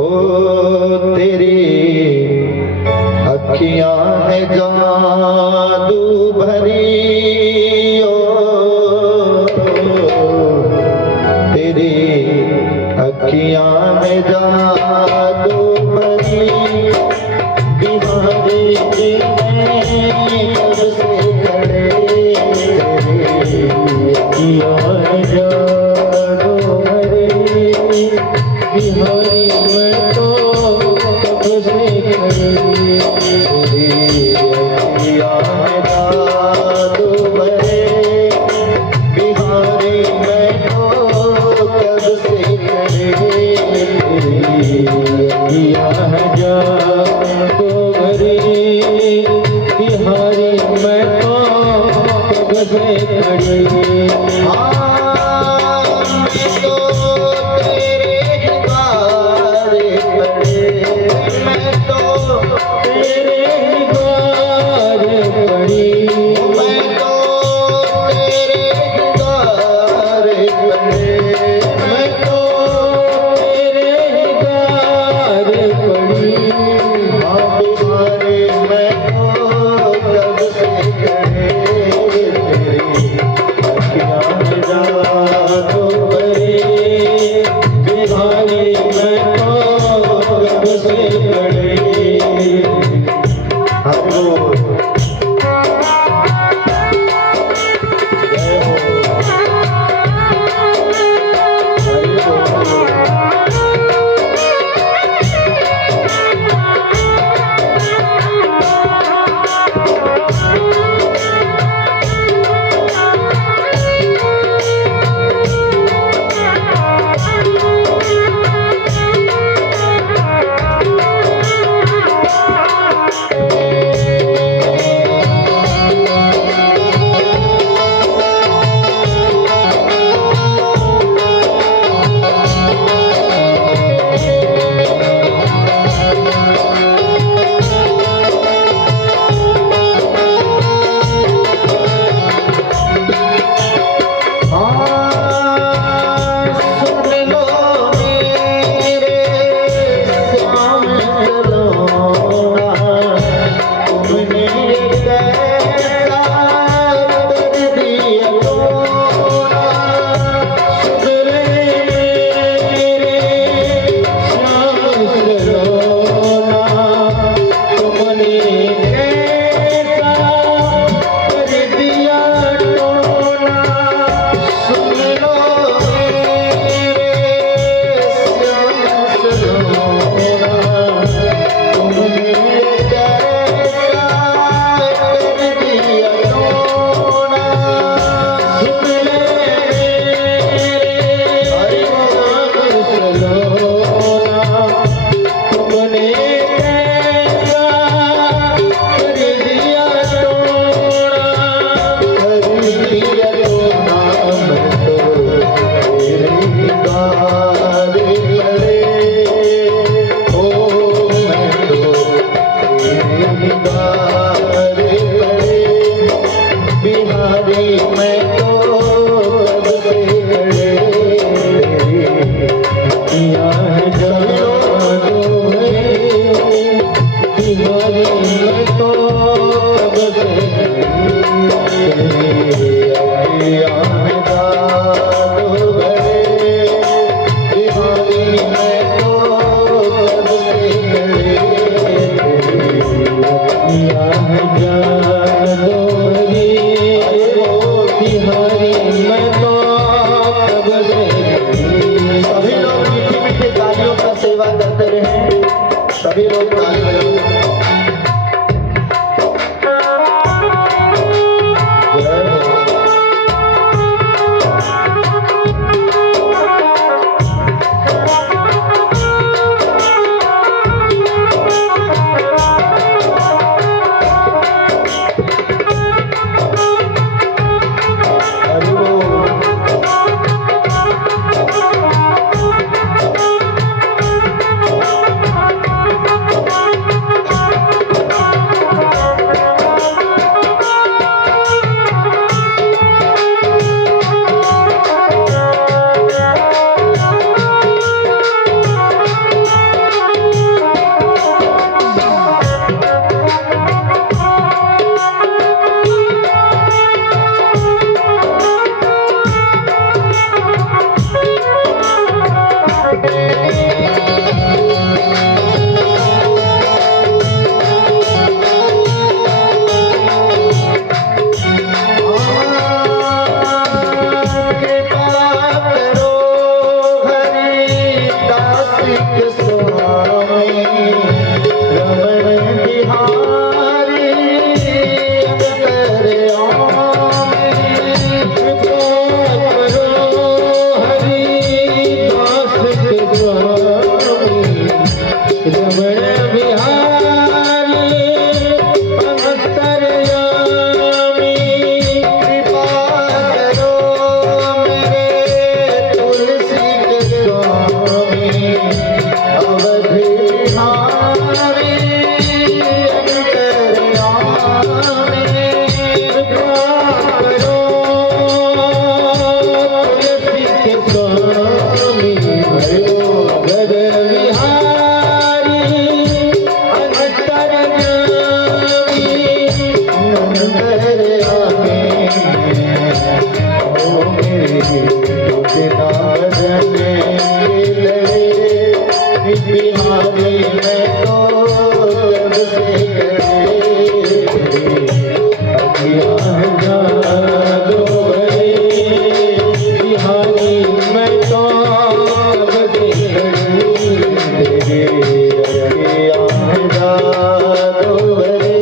ओ तेरी अखियां है जादू भरी, ओ तेरी अखियां है जादू भरी। बिहारी जी में कब से खड़े तेरी अखियां है जादू भरी। बिहारी मैं तो कब से खड़े तेरी अखियां है जादू भरी। बिहारी मैं तो कब से खड़े तेरी अखियां है जादू भरी। बिहारी मैं तो कब से खड़े। सभी लोग ताली बजाओ। बिहारी मैं तो कब से खड़े अखियाँ जादू भरे बिहारी मैं तो कब से खड़े अखियाँ जादू भरे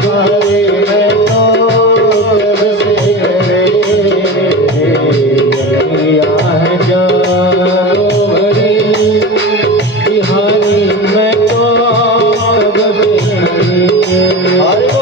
बिहारी मैं तो कब से खड़े अखियाँ जादू भरे बिहारी मैं तो कब से खड़े।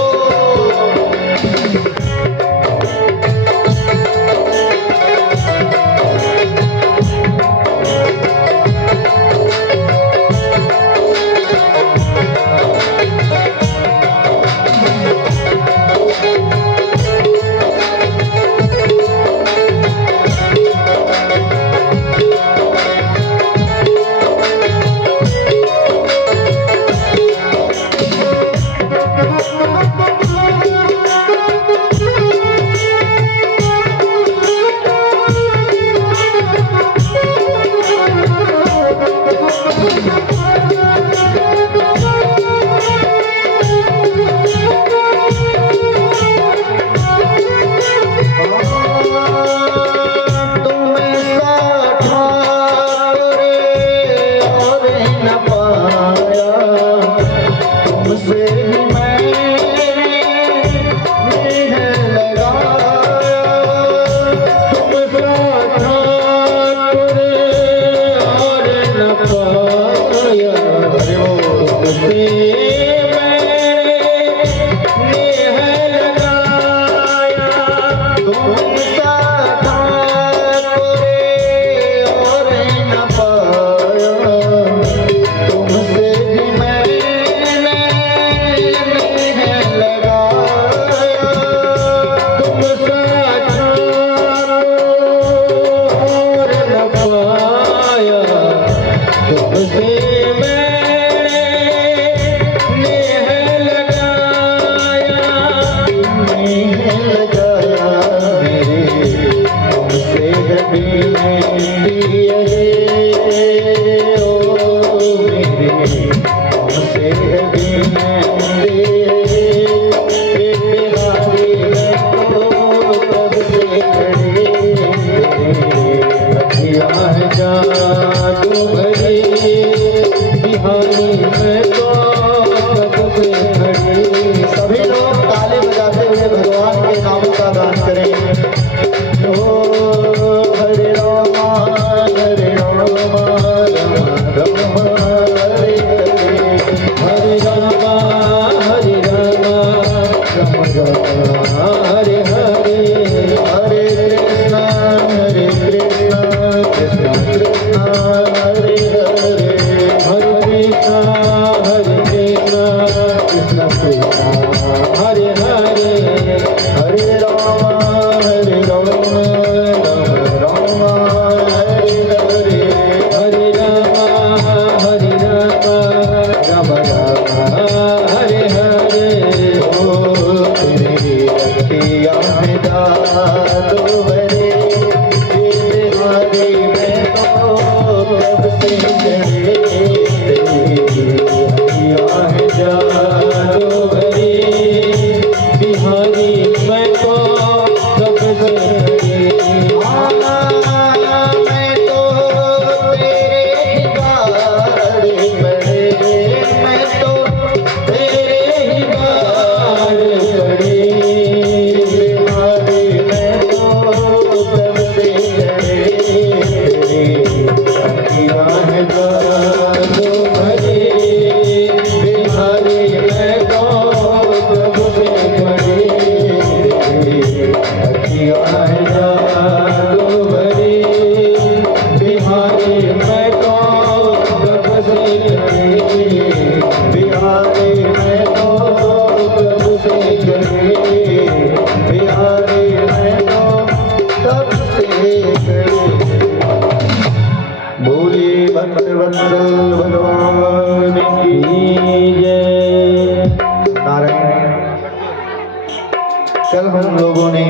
कल हम लोगों ने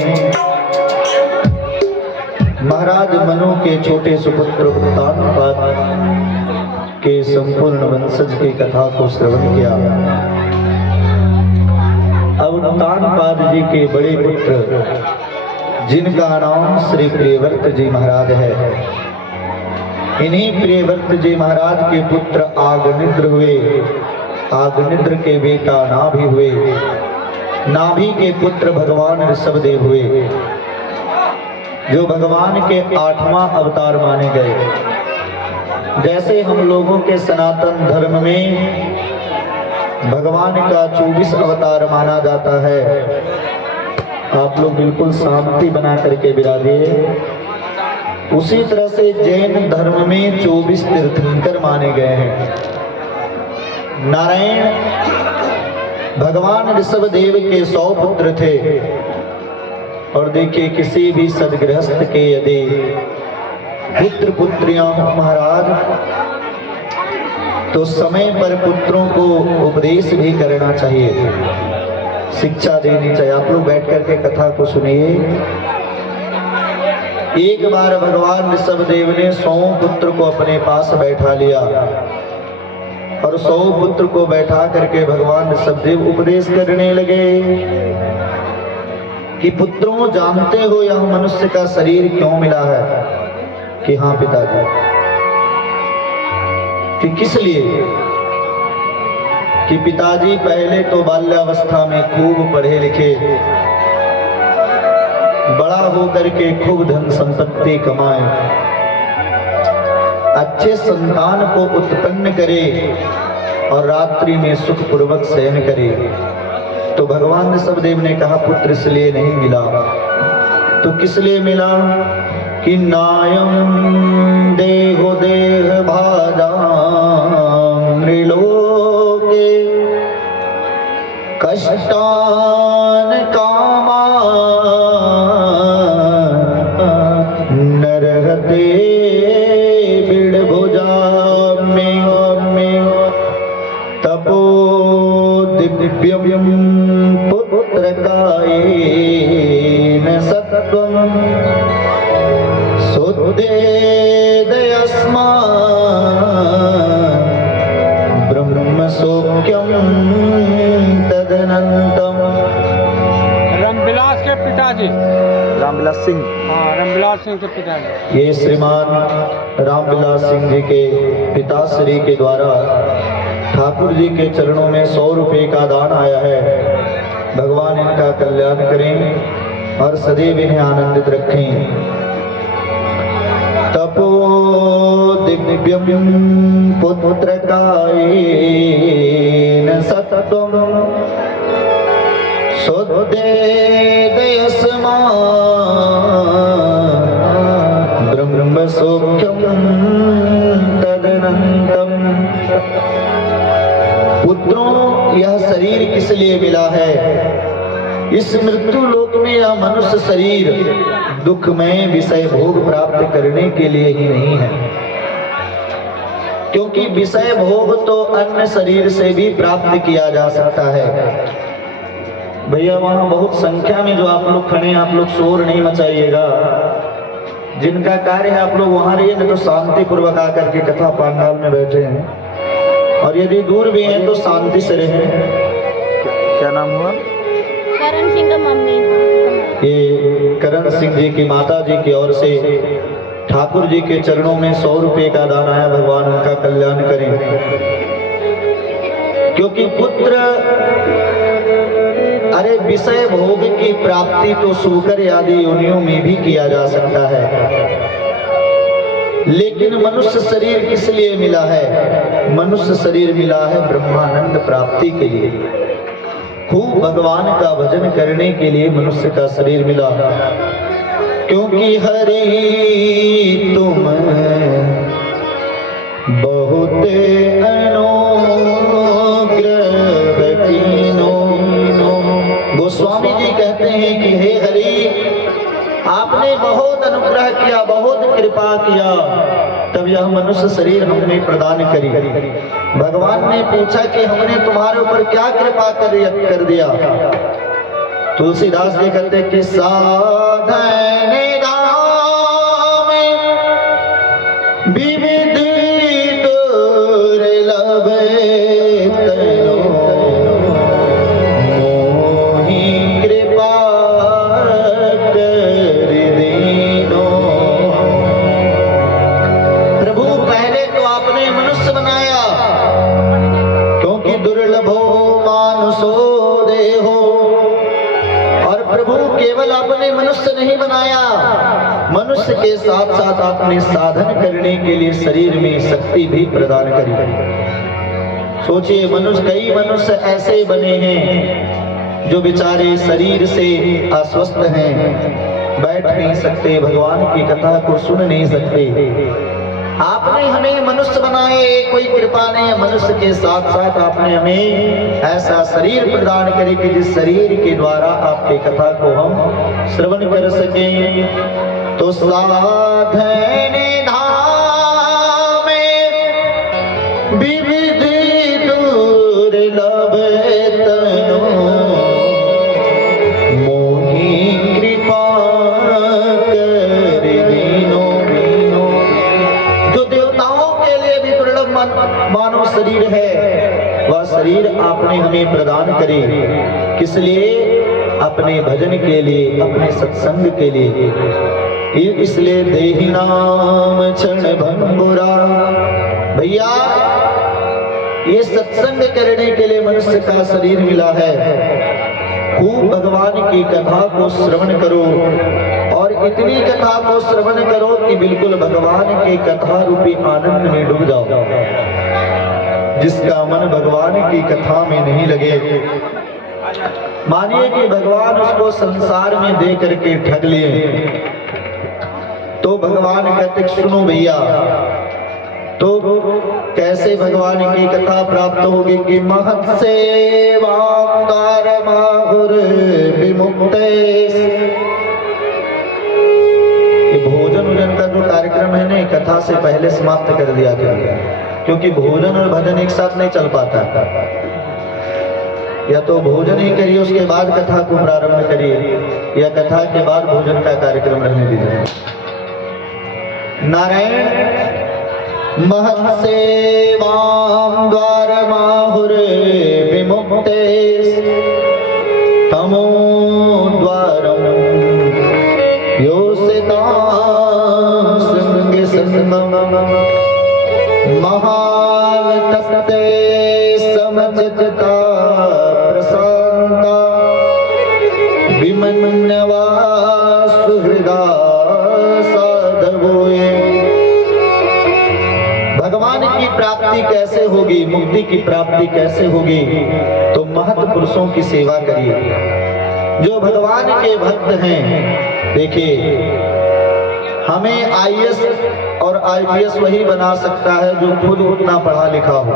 महाराज मनु के छोटे सुपुत्र उत्तान का के संपूर्ण वंशज की कथा को श्रवण किया। अब तानपाद जी के बड़े पुत्र जिनका नाम श्री प्रियव्रत जी महाराज है, इन्हीं प्रियव्रत जी महाराज के पुत्र आगनिद्र हुए। आगनिद्र के बेटा नाभि हुए। नाभि के पुत्र भगवान ऋषभदेव हुए, जो भगवान के 8वां अवतार माने गए। जैसे हम लोगों के सनातन धर्म में भगवान का 24 अवतार माना जाता है। आप लोग बिल्कुल शांति बना करके विराजिए। उसी तरह से जैन धर्म में 24 तीर्थंकर माने गए हैं। नारायण भगवान ऋषभदेव के 100 पुत्र थे। और देखिए, किसी भी सदगृहस्थ के यदि पुत्र पुत्रियां हो महाराज, तो समय पर पुत्रों को उपदेश भी करना चाहिए, शिक्षा देनी चाहिए। आप लोग बैठ करके कथा को सुनिए। एक बार भगवान ऋषभदेव ने 100 पुत्र को अपने पास बैठा लिया और 100 पुत्र को बैठा करके भगवान ऋषभदेव उपदेश करने लगे कि पुत्रों, जानते हो यह मनुष्य का शरीर क्यों मिला है? कि हाँ पिताजी। कि किस लिए? कि पिताजी पहले तो बाल्यावस्था में खूब पढ़े लिखे, बड़ा होकर के खूब धन संपत्ति कमाए, अच्छे संतान को उत्पन्न करे और रात्रि में सुख पूर्वक शयन करे। तो भगवान ऋषभदेव ने कहा, पुत्र इसलिए नहीं मिला। तो किस लिए मिला? कि नायम देहो देह भाजा नृलोके कष्टान कामा नरहते बिड़भुजा में तपो दिव्यम पुत्र कायेन सत्वम ब्रह्म सौख्यम तदनंतम। रामविलास के पिताजी, रामविलास सिंह। हाँ, रामविलास सिंह के पिताजी। ये श्रीमान रामविलास सिंह जी के पिताश्री के द्वारा ठाकुर जी के चरणों में 100 रुपए का दान आया है। भगवान इनका कल्याण करें और सदैव इन्हें आनंदित रखें। तपो दिव्यम पुत्र कायेन सत्वम सुदेदयस्मा ब्रह्म सौख्यम तदनंतम। पुत्रों, यह शरीर किस लिए मिला है? इस मृत्यु लोक में यह मनुष्य शरीर दुखमय विषय भोग प्राप्त करने के लिए ही नहीं है, क्योंकि विषय भोग तो अन्य शरीर से भी प्राप्त किया जा सकता है। भैया वहां बहुत संख्या में जो आप लोग खड़े हैं, आप लोग शोर नहीं मचाइएगा। जिनका कार्य है आप लोग वहां रहिए, न तो शांति पूर्वक आकर के कथा पंडाल में बैठे हैं। और यदि दूर भी हैं तो शांति से रहें। क्या नाम हुआ? करण सिंह का मम्मी। ये करण सिंह जी की माता जी की ओर से ठाकुर जी के चरणों में 100 रुपए का दान आया। भगवान उनका कल्याण करें। क्योंकि पुत्र, अरे विषय भोग की प्राप्ति तो सूकर आदि योनियों में भी किया जा सकता है, लेकिन मनुष्य शरीर किस लिए मिला है? मनुष्य शरीर मिला है ब्रह्मानंद प्राप्ति के लिए, खूब भगवान का भजन करने के लिए मनुष्य का शरीर मिला। क्योंकि हरि तुम बहुत अनुग्रह कीनो। गोस्वामी जी कहते हैं कि हे हरि, आपने बहुत अनुग्रह किया, बहुत कृपा किया, तब यह मनुष्य शरीर हमने प्रदान करी। भगवान ने पूछा कि हमने तुम्हारे ऊपर क्या कृपा कर दिया? तुलसीदास जी कहते कि साधन धाम विविध बनाया, क्योंकि दुर्लभो मानुषो देहो। और प्रभु केवल आपने मनुष्य नहीं बनाया, मनुष्य के साथ साथ आपने साधन करने के लिए शरीर में शक्ति भी प्रदान करी। सोचिए, कई मनुष्य ऐसे बने हैं जो बेचारे शरीर से अस्वस्थ हैं, बैठ नहीं सकते, भगवान की कथा को सुन नहीं सकते। आपने हमें मनुष्य बनाए, कोई कृपा नहीं है। मनुष्य के साथ साथ आपने हमें ऐसा शरीर प्रदान करे कि जिस शरीर के द्वारा आपकी कथा को हम श्रवण कर सकें। तो साधन धाम विविधि दुर्लभ तनु, मोहि कृपा कर दीनो। जो देवताओं के लिए भी दुर्लभ मानव शरीर है, वह शरीर आपने हमें प्रदान करे। किस लिए? अपने भजन के लिए, अपने सत्संग के लिए। इसलिए देहि नाम क्षण भंगुरा। भैया, ये सत्संग करने के लिए मनुष्य का शरीर मिला है। खूब भगवान की कथा को श्रवण करो, और इतनी कथा को श्रवण करो कि बिल्कुल भगवान के कथा रूपी आनंद में डूब जाओ। जिसका मन भगवान की कथा में नहीं लगे, मानिए कि भगवान उसको संसार में दे करके ठग लिए, तो भगवान कहते सुनो भैया, तो कैसे भगवान की कथा प्राप्त होगी कि महत् सेवाकार माहुर विमुक्ते। ये भोजन वजन का जो कार्यक्रम है ना, कथा से पहले समाप्त कर दिया गया, क्योंकि भोजन और भजन एक साथ नहीं चल पाता। या तो भोजन ही करिए, उसके बाद कथा को प्रारंभ करिए, या कथा के बाद भोजन का कार्यक्रम रहने दीजिए। नारायण महत् सेवां द्वार माहुर विमुक्ते, तमो द्वारम योसिता संगे संगम, महान तप्ते समचित्ता प्रशांता, विमन्यवा सुहृदा साधवोए। भगवान की प्राप्ति कैसे होगी, मुक्ति की प्राप्ति कैसे होगी? तो महत् पुरुषों की सेवा करिए, जो भगवान के भक्त हैं। देखिए, हमें आईएएस और आईपीएस वही बना सकता है जो खुद उतना पढ़ा लिखा हो।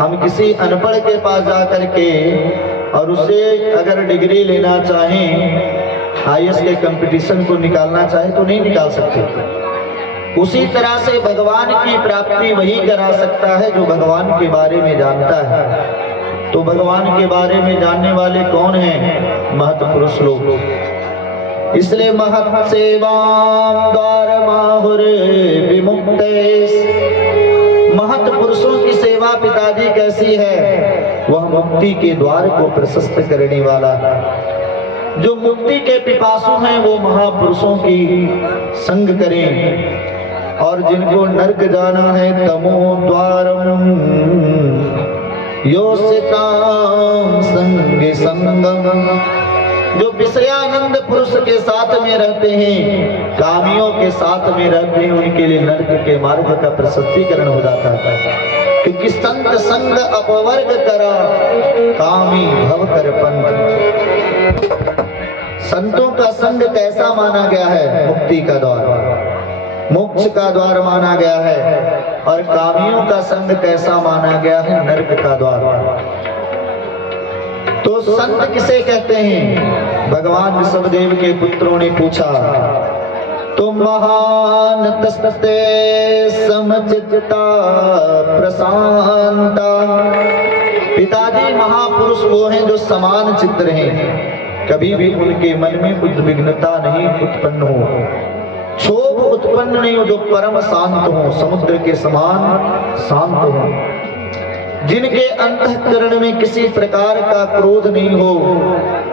हम किसी अनपढ़ के पास जा करके और उसे अगर डिग्री लेना चाहें, आईएएस के कंपटीशन को निकालना चाहे तो नहीं निकाल सकते। उसी तरह से भगवान की प्राप्ति वही करा सकता है जो भगवान के बारे में जानता है। तो भगवान के बारे में जानने वाले कौन हैं? महत् पुरुष लोग। इसलिए महत् सेवां द्वार माहुर विमुक्ते। महत् पुरुषों की सेवा पिताजी कैसी है? वह मुक्ति के द्वार को प्रशस्त करने वाला। जो मुक्ति के पिपासु हैं वो महापुरुषों की संग करें, और जिनको नर्क जाना है तमो द्वारम योसितां संगे संगम। जो विषयानंद पुरुष के साथ में रहते हैं, कामियों के साथ में रहते हैं, उनके लिए नर्क के मार्ग का प्रशस्तीकरण हो जाता है। क्योंकि संत संग अपवर्ग करा, कामी भव कर पंथ। संतों का संग कैसा माना गया है? मुक्ति का द्वार, मोक्ष का द्वार माना गया है। और कामियों का संग कैसा माना गया है? नरक का द्वार। तो संत किसे कहते हैं? भगवान ऋषभदेव के पुत्रों ने पूछा, तो महान तस्ते समचित्ता प्रशांता। पिताजी महापुरुष वो हैं जो समान चित्त हैं, कभी भी उनके मन में उद्विग्नता नहीं उत्पन्न हो, क्षोभ उत्पन्न नहीं हो, जो परम शांत हो, समुद्र के समान शांत हो, जिनके अंतःकरण में किसी प्रकार का क्रोध नहीं हो,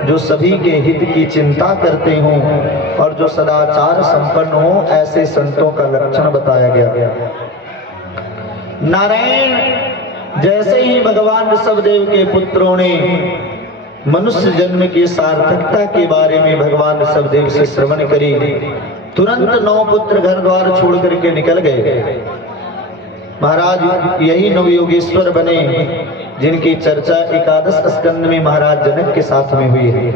जो सभी के हित की चिंता करते हों और जो सदाचार संपन्न हो, ऐसे संतों का लक्षण बताया गया। नारायण जैसे ही भगवान ऋषभदेव के पुत्रों ने मनुष्य जन्म की सार्थकता के बारे में भगवान ऋषभदेव से श्रवण करी, तुरंत 9 पुत्र घर द्वार छोड़ करके निकल गए। महाराज यही नवयोगेश्वर बने जिनकी चर्चा एकादश स्कंद में महाराज जनक के साथ में हुई है।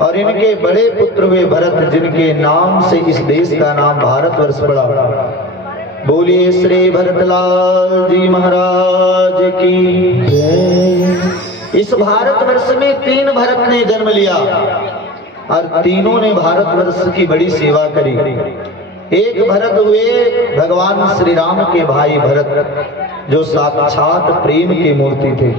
और इनके बड़े पुत्र हुए भरत, जिनके नाम से इस देश का नाम भारतवर्ष पड़ा। बोलिए श्री भरतलाल जी महाराज की जय। इस भारतवर्ष में 3 भरत ने जन्म लिया और तीनों ने भारतवर्ष की बड़ी सेवा करी। एक भरत हुए भगवान श्री राम के भाई भरत, जो साक्षात प्रेम की मूर्ति थे।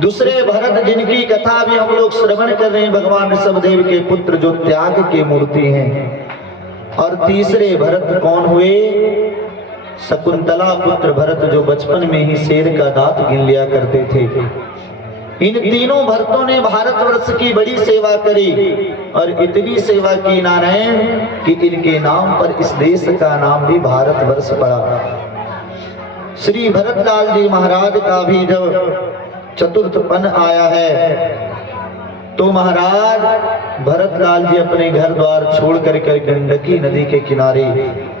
दूसरे भरत जिनकी कथा भी हम लोग श्रवण कर रहे हैं, भगवान ऋषभदेव के पुत्र, जो त्याग की मूर्ति हैं। और तीसरे भरत कौन हुए? शकुंतला पुत्र भरत, जो बचपन में ही शेर का दांत गिन लिया करते थे। इन तीनों भरतों ने भारतवर्ष की बड़ी सेवा करी और इतनी सेवा की नारायण कि इनके नाम पर इस देश का नाम भी भारतवर्ष पड़ा। श्री भरतलाल जी महाराज का भी जब चतुर्थपन आया है तो महाराज भरतलाल जी अपने घर द्वार छोड़ करके गंडकी नदी के किनारे,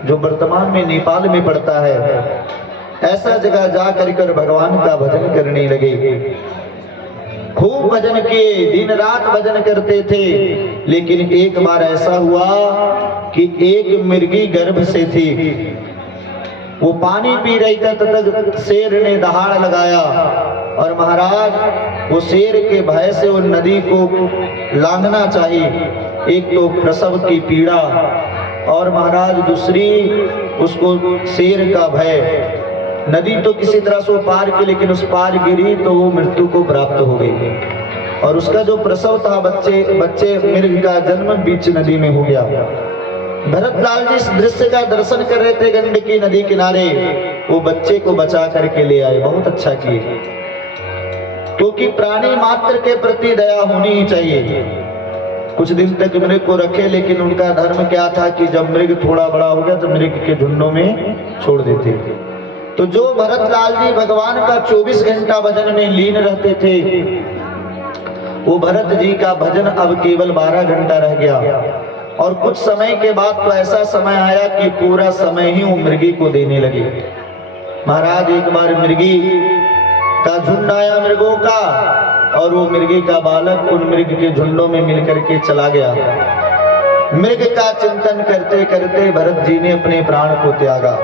जो वर्तमान में नेपाल में पड़ता है, ऐसा जगह जा कर भगवान का भजन करने लगे। खूब भजन किए, दिन रात भजन करते थे। लेकिन एक बार ऐसा हुआ कि एक मिर्गी गर्भ से थी, वो पानी पी रही था, तब शेर ने दहाड़ लगाया और महाराज वो शेर के भय से वो नदी को लांघना चाहिए। एक तो प्रसव की पीड़ा और महाराज दूसरी उसको शेर का भय। नदी तो किसी तरह से वो पार की, लेकिन उस पार गिरी तो वो मृत्यु को प्राप्त हो गई। और उसका जो प्रसव था, बच्चे मृग का जन्म बीच नदी में हो गया। भरतलाल जी इस दृश्य का दर्शन कर रहे थे गंडकी नदी किनारे। वो बच्चे को बचा करके ले आए। बहुत अच्छा किए, क्योंकि प्राणी मात्र के प्रति दया होनी ही चाहिए। कुछ दिन तक मृग को रखे, लेकिन उनका धर्म क्या था कि जब मृग थोड़ा बड़ा हो गया तो मृग के झुंडों में छोड़ देते। तो जो भरतलाल जी भगवान का 24 घंटा भजन में लीन रहते थे, वो भरत जी का भजन अब केवल 12 घंटा रह गया। और कुछ समय के बाद तो ऐसा समय आया कि पूरा समय ही वो मृगी को देने लगे। महाराज एक बार मृगी का झुंड आया मृगों का, और वो मृगी का बालक उन मृग के झुंडों में मिलकर के चला गया। मृग का चिंतन करते करते भरत जी ने अपने प्राण को त्यागा।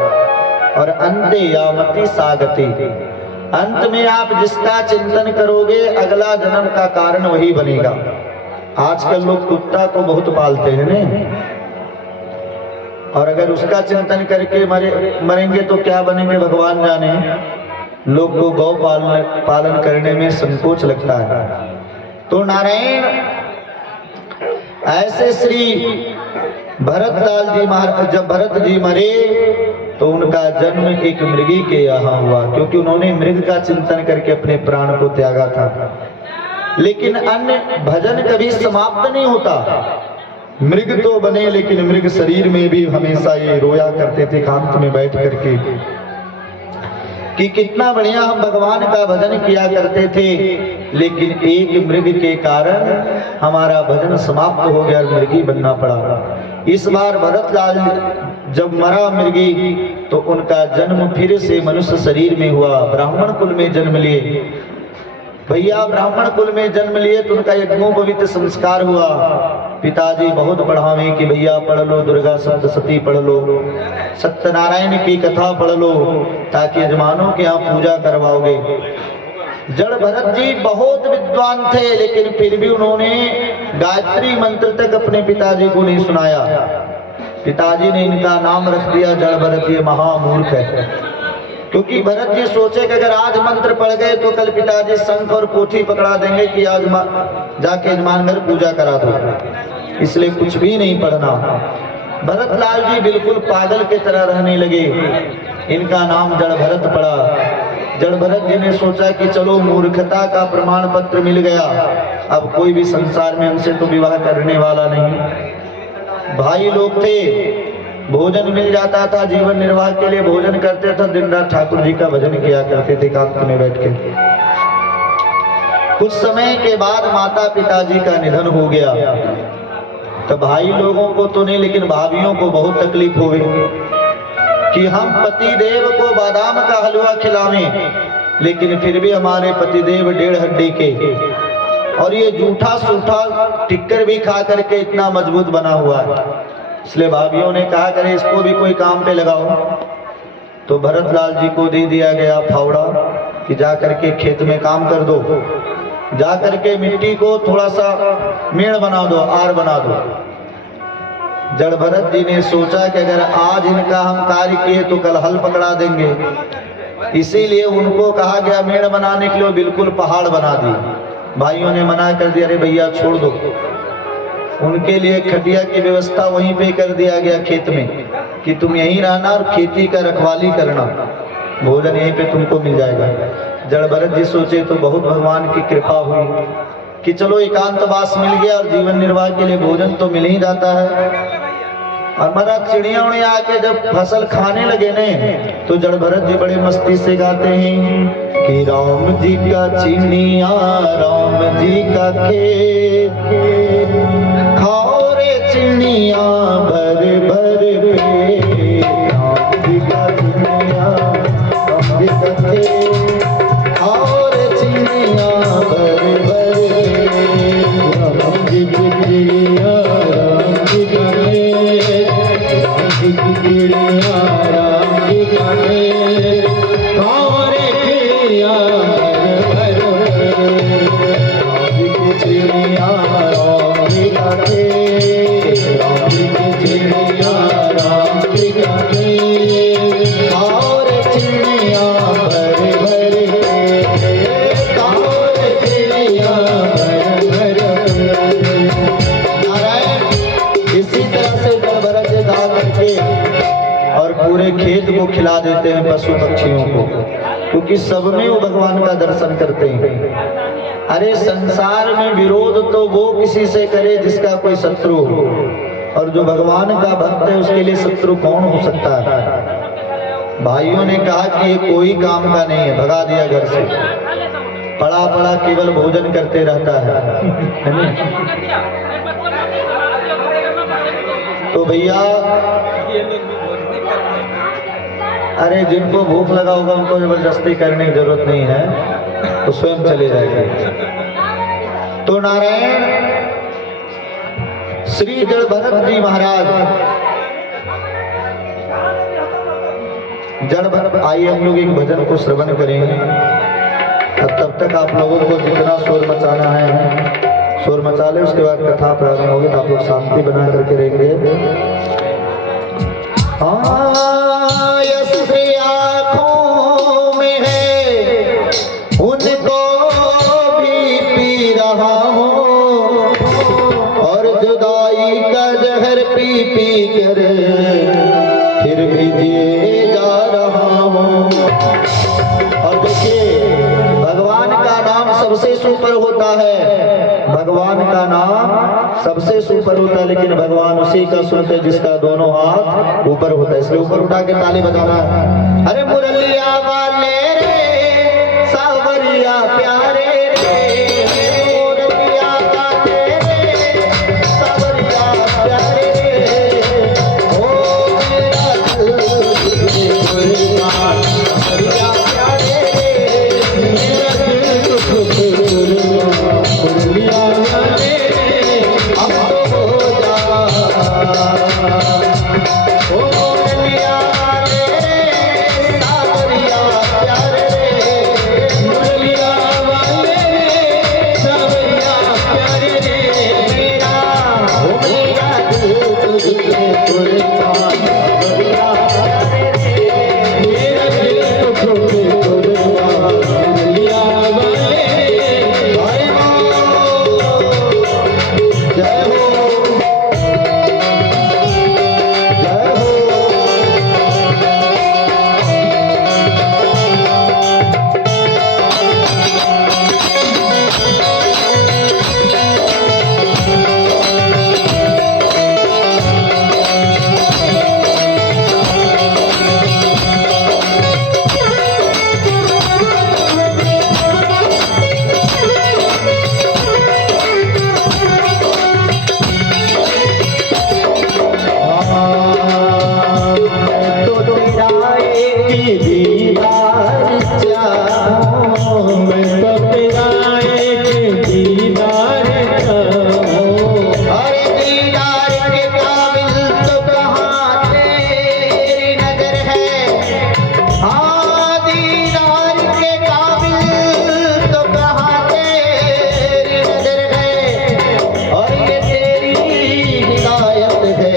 और अंते यामति सागति, अंत में आप जिसका चिंतन करोगे अगला जन्म का कारण वही बनेगा। आजकल लोग कुत्ता को बहुत पालते हैं ने, और अगर उसका चिंतन करके मरेंगे तो क्या बनेंगे भगवान जाने। लोग को गौ पालन करने में संकोच लगता है। तो नारायण ऐसे श्री भरतलाल जी महाराज, जब भरत जी मरे तो उनका जन्म एक मृगी के यहाँ हुआ, क्योंकि उन्होंने मृग का चिंतन करके अपने प्राण को त्यागा था। लेकिन अन्य भजन कभी समाप्त नहीं होता। मृग तो बने, लेकिन मृग शरीर में भी हमेशा ये रोया करते थे एकांत में बैठ करके कि कितना बढ़िया हम भगवान का भजन किया करते थे, लेकिन एक मृग के कारण हमारा भजन समाप्त हो गया, मृगी बनना पड़ा। इस बार भरतलाल जब मरा मृगी तो उनका जन्म फिर से मनुष्य शरीर में हुआ। ब्राह्मण कुल में जन्म लिए भैया, ब्राह्मण कुल में जन्म लिए तो उनका यज्ञोपवीत संस्कार हुआ। पिताजी बहुत पढ़ावे कि भैया पढ़ लो, दुर्गा सप्तशती पढ़ लो, सत्यनारायण की कथा पढ़ लो, ताकि यजमानों के यहाँ पूजा करवाओगे। जड़ भरत जी बहुत विद्वान थे, लेकिन फिर भी उन्होंने गायत्री मंत्र तक अपने पिताजी को नहीं सुनाया। पिताजी ने इनका नाम रख दिया जड़ भरत, ये महामूर्ख है। क्योंकि भरत जी सोचे कि अगर आज मंत्र पढ़ गए तो कल पिताजी शंख और पोथी पकड़ा देंगे कि आज जाके यजमान घर पूजा करा दो, इसलिए कुछ भी नहीं पढ़ना। भरतलाल जी बिल्कुल पागल के तरह रहने लगे। इनका नाम जड़ भरत पड़ा। जड़ भरत जी ने सोचा कि चलो मूर्खता का प्रमाण पत्र मिल गया, अब कोई भी संसार में हमसे तो विवाह करने वाला नहीं। भाई लोग थे, भोजन मिल जाता था, जीवन निर्वाह के लिए भोजन करते थे, दिन रात ठाकुर जी का भजन किया करते थे एकांत में बैठ के। कुछ समय के बाद माता पिताजी का निधन हो गया। तो भाई लोगों को तो नहीं, लेकिन भाभियों को बहुत तकलीफ हो गई कि हम पति देव को बादाम का हलवा खिलावें, लेकिन फिर भी हमारे पतिदेव 1.5 हड्डी के और ये जूठा सूठा टिक्कर भी खा करके इतना मजबूत बना हुआ है। इसलिए भाभियों ने कहा करे इसको भी कोई काम पे लगाओ। तो भरत लाल जी को दे दिया गया फावड़ा कि जा करके खेत में काम कर दो, जा करके मिट्टी को थोड़ा सा मेड़ बना दो, आर बना दो। जड़ भरत जी ने सोचा कि अगर आज इनका हम कार्य किए तो कल हल पकड़ा देंगे, इसीलिए उनको कहा गया मेड़ बनाने के लिए, बिल्कुल पहाड़ बना दी। भाइयों ने मना कर दिया, अरे भैया छोड़ दो। उनके लिए खटिया की व्यवस्था वहीं पे कर दिया गया खेत में कि तुम यहीं रहना और खेती का रखवाली करना, भोजन यहीं पे तुमको मिल जाएगा। जड़ भरत जी सोचे तो बहुत भगवान की कृपा हुई कि चलो एकांतवास मिल गया और जीवन निर्वाह के लिए भोजन तो मिल ही जाता है। और हमारा चिड़िया उड़िया आके जब फसल खाने लगे ने तो जड़ भरत जी बड़े मस्ती से गाते हैं कि राम जी का चिड़िया राम जी का खेत, खाओ रे चिड़िया भर भर पेट। राम जी का चिड़िया राम जी का खेत, खाओ रे चिड़िया भर भर पेट। राम जी की चिड़िया राम जी का खेत, राम जी की चिड़िया राम जी का खेत, खाओ रे चिड़िया भर भर पेट। राम जी की चिड़िया राम जी का खेत, राम जी की चिड़िया राम जी का खेत, खाओ रे चिड़िया भर भर पेट, खाओ रे चिड़िया भर भर पेट। नारायण इसी तरह से जड़ भरत जी गा करके और पूरे खेत को खिला देते हैं पशु पक्षियों को, क्योंकि सब में वो भगवान का दर्शन करते हैं। अरे संसार में विरोध तो वो किसी से करे जिसका कोई शत्रु हो, और जो भगवान का भक्त है उसके लिए शत्रु कौन हो सकता है। भाइयों ने कहा कि ये कोई काम का नहीं है, भगा दिया घर से, पड़ा पड़ा केवल भोजन करते रहता है। तो भैया अरे जिनको भूख लगा होगा उनको जबरदस्ती करने की जरूरत नहीं है, तो स्वयं चले जाएंगे। तो नारायण श्री जड़ भरत जी महाराज जड़ भरत, आइए हम लोग एक भजन को श्रवण करेंगे। तब तक आप लोगों को जितना शोर मचाना है शोर मचा ले, उसके बाद कथा प्रारंभ होगी तो आप लोग शांति बना करके रहेंगे। आँखों में है उनको भी पी रहा हूँ, और जुदाई का जहर पी पी कर फिर भी जिए जा रहा हूँ। और देखिए भगवान का नाम सबसे सुपर होता है, भगवान का नाम सबसे सुपर होता है, लेकिन भगवान उसी का सुनते जिसका दोनों हाथ ऊपर होता है। इसलिए ऊपर उठा के ताली बजाना है। अरे मुरलिया वाले रे सावरिया प्यारे रे, मुरलिया वाले रे सावरिया प्यारे रे, ओ मेरा दिल कुर्बान सावरिया प्यारे रे, मेरा दिल कुर्बान मुरलिया वाले अब तो हो जा। ओ मुरलिया वाले सावरिया प्यारे रे, मुरलिया वाले सावरिया प्यारे रे, मेरा दिल तुझे कुर्बान सावरिया प्यारे रे, मेरा दिल तुझे दीदार चाहूं, मैं तो तेरा एक दीदार चाहूं। अरे दीदार के काबिल तो कहाँ तेरी नजर है, हाँ दीदार के काबिल तो कहाँ तेरी नजर है। और ये तेरी हिदायत है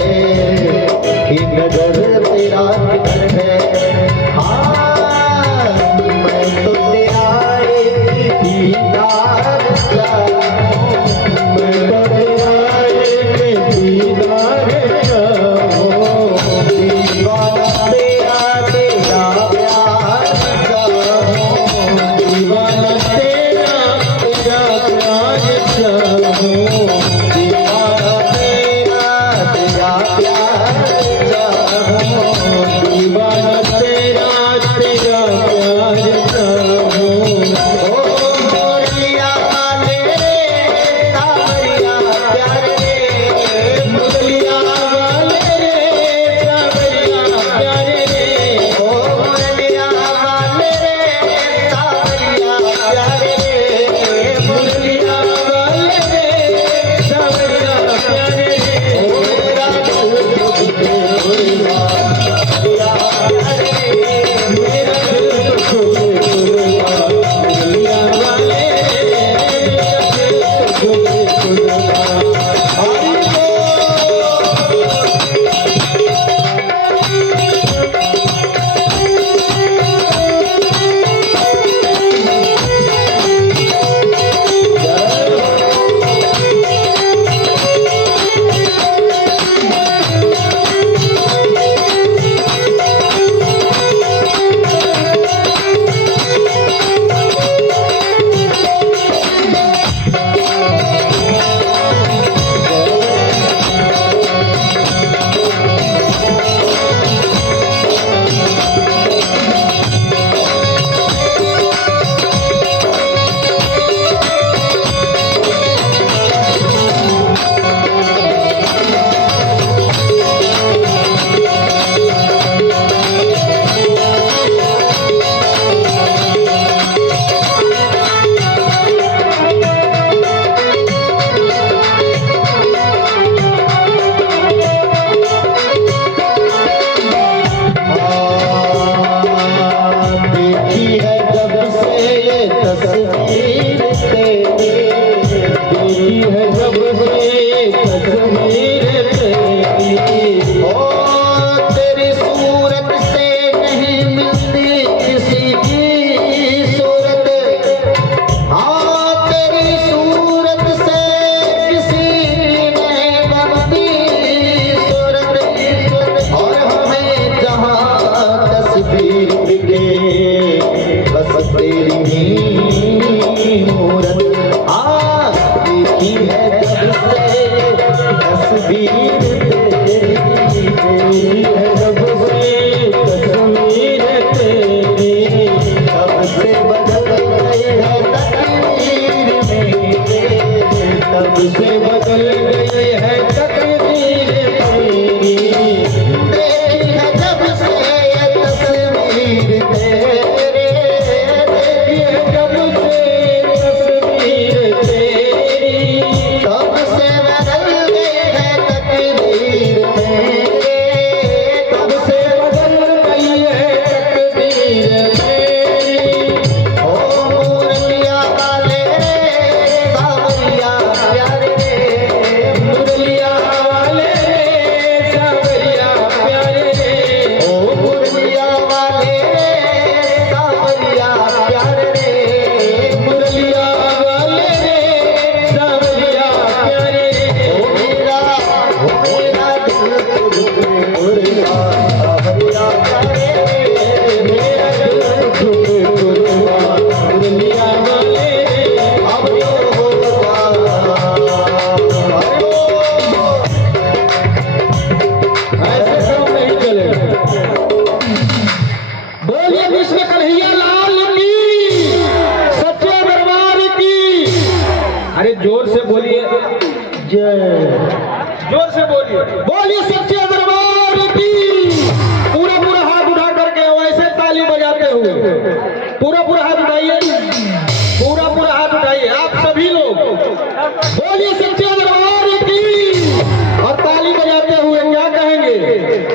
कि नजर तेरा किधर है। हाँ मैं तो तेरा एक दीदार चाहूं, मैं तो तेरा एक दीदार चाहूं। दीवाना तेरा तेरा प्यार चाहूं, दीवाना तेरा तेरा प्यार चाहूं। दीवाना तेरा तेरा प्यार चाहूं, दीवाना तेरा तेरा प्यार चाहूं। ओ मोरिया वाले सावरिया प्यारे रे, मुरलिया वाले रे सावरिया प्यारे रे। ओ मोरिया वाले सावरिया प्यारे रे, मुरलिया वाले रे सावरिया प्यारे रे। ओ मेरा दिल तुझे कुर्बान किया प्यारे रे, मेरा दिल तुझे कुर्बान, मुरलिया वाले मेरा दिल तुझे कुर्बान। देखी है जब से ये तस्वीर तेरी, देखी है जब से तस्वीर तेरी। ओ तेरी सूरत से नहीं मिलती किसी की सूरत, हाँ तेरी सूरत से किसी की नहीं बनती सूरत। और हमें जहाँ तस्वीर दिखे बस तेरी ही मूरत। हाँ देखी है जब से तस्वीर तेरी, देखी है जब से तस्वीर तेरी। तब से बदल गई है तकदीर मेरी, तब से बदल गई है तकदीर तेरी। देखी है जब से ये तस्वीर तेरी, देखी है जब से तस्वीर तेरी। तब से बदल गई है तकदीर मेरी, तब से बदल गई है तकदीर तेरी। ओ मुरलिया वाले सावरिया प्यारे रे, मुरलिया वाले रे सावरिया प्यारे रे। ओ मुरलिया वाले सावरिया प्यारे रे, मुरलिया वाले रे सावरिया प्यारे रे। ओ मेरा दिल तुझे कुर्बान सावरिया प्यारे रे, मेरा दिल तुझे कुर्बान, मुरलिया वाले रे। अब तो ऐसे काम नहीं चलेगा। बोलिए विश्व कन्हैया लाल की, सच्चे दरबार की। अरे जोर से बोलिए, जय। जोर से बोलिए, बोलिए सच्चे दरबार की। पूरा पूरा हाथ उठा करके वैसे ताली बजा बजाते हुए पूरा पूरा हाथ उठाइए, पूरा पूरा हाथ उठाइए आप सभी लोग, बोलिए सच्चे दरबार की। और ताली बजाते हुए क्या कहेंगे?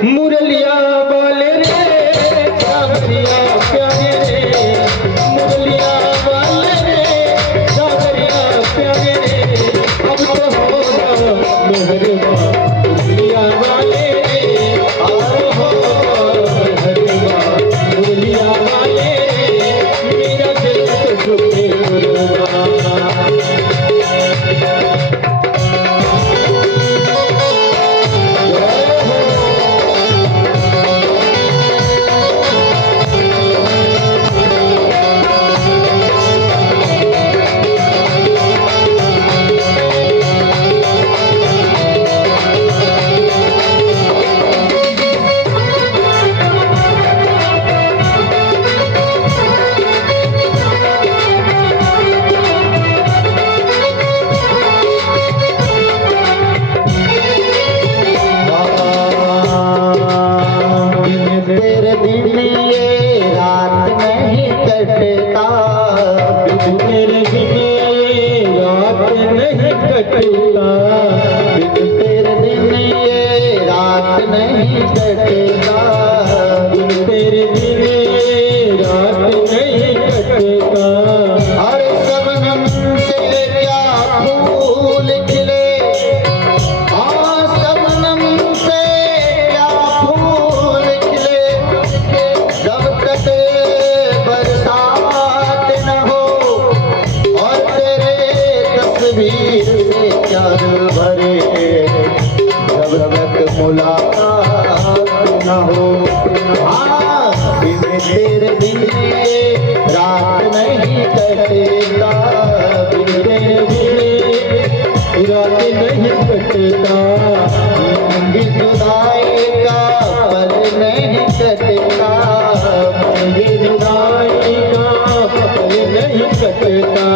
मुरलिया वाले रे सावरिया प्यारे रे, मुरलिया वाले रे सावरिया प्यारे रे, अब तो होगा मेहरबान मुरलिया वाले रे, अब होगा मेहरबान मुरलिया वाले रे, मेरा दिल तो झुके मुलाकात न हो। बिन तेरे बिन रात नहीं कटेगा, बिन तेरे बिन रात नहीं कटेगा, बिन जुदाई का पल नहीं कटेगा, बिन जुदाई का पल नहीं कटेगा।